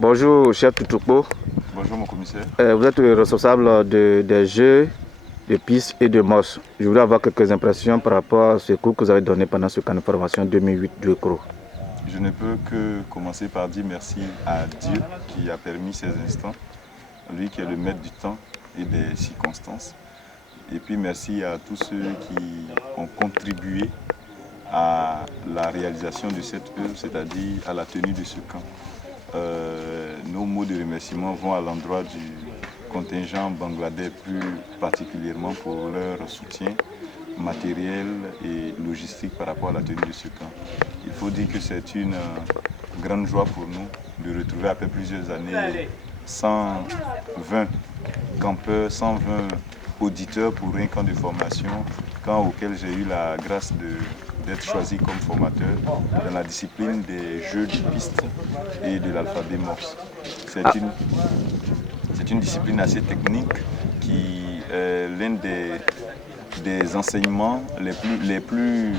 Bonjour, chef Toutoupo. Bonjour, mon commissaire. Vous êtes le responsable des jeux de pistes et de morse. Je voulais avoir quelques impressions par rapport à ce cours que vous avez donné pendant ce camp de formation 2008 du CRO. Je ne peux que commencer par dire merci à Dieu qui a permis ces instants, lui qui est le maître du temps et des circonstances. Et puis merci à tous ceux qui ont contribué à la réalisation de cette œuvre, c'est-à-dire à la tenue de ce camp. Nos mots de remerciement vont à l'endroit du contingent bangladais, plus particulièrement pour leur soutien matériel et logistique par rapport à la tenue de ce camp. Il faut dire que c'est une grande joie pour nous de retrouver après plusieurs années 120 campeurs, 120 auditeurs pour un camp de formation, camp auquel j'ai eu la grâce d'être choisi comme formateur dans la discipline des jeux de piste et de l'alphabet morse. C'est une discipline assez technique qui est l'un des enseignements les plus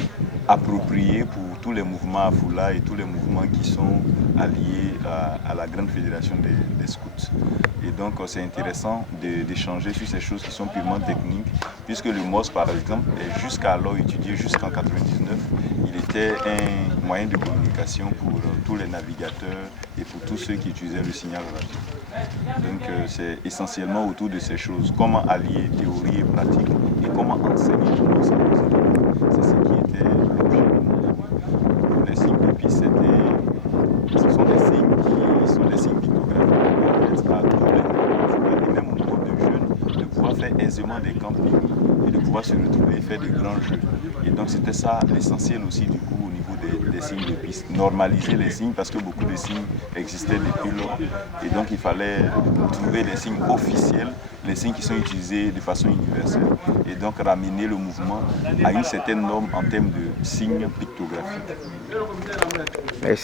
appropriés pour tous les mouvements à foulard et tous les mouvements qui sont alliés à la grande fédération des scouts. Et donc c'est intéressant d'échanger sur ces choses qui sont purement techniques, puisque le morse par exemple est jusqu'à alors étudié jusqu'en 1999. Il était un moyen de communication pour tous les navigateurs et pour tous ceux qui utilisaient le signal radio. Donc c'est essentiellement autour de ces choses, comment allier théorie et pratique et comment enseigner le morse. C'est ce qui était l'objet de mon cours. Les signes de piste, ce sont des signes qui sont des signes pictographiques qui permettent à tous les niveaux, et même au niveau de jeunes, de pouvoir faire aisément des campings et de pouvoir se retrouver et faire de grands jeux. Et donc c'était ça l'essentiel aussi du cours au niveau des signes de piste. Normaliser les signes parce que beaucoup de signes existaient depuis lors. Et donc il fallait trouver des signes officiels, les signes qui sont utilisés de façon universelle. Et donc ramener le mouvement à une certaine norme en termes de signes pictographiques. Merci.